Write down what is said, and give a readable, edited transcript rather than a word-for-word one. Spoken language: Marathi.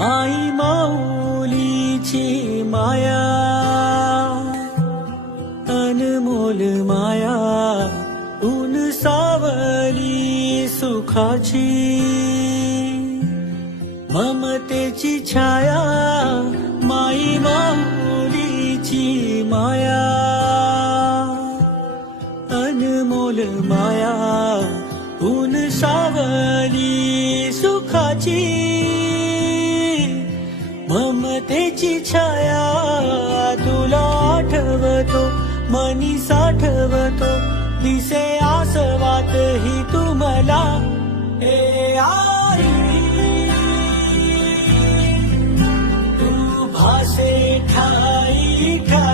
माई माऊलीची माया, अनमोल माया, ऊन सावली सुखाची, ममतेची छाया, माई माऊलीची माया, अनमोल माया, ऊन सावली सुखाची, ममतेची छाया. तुला आठवतो मनी साठवतो, दिसे आसवात ही तू मला. ए आई तू भासे ठाई ठाई.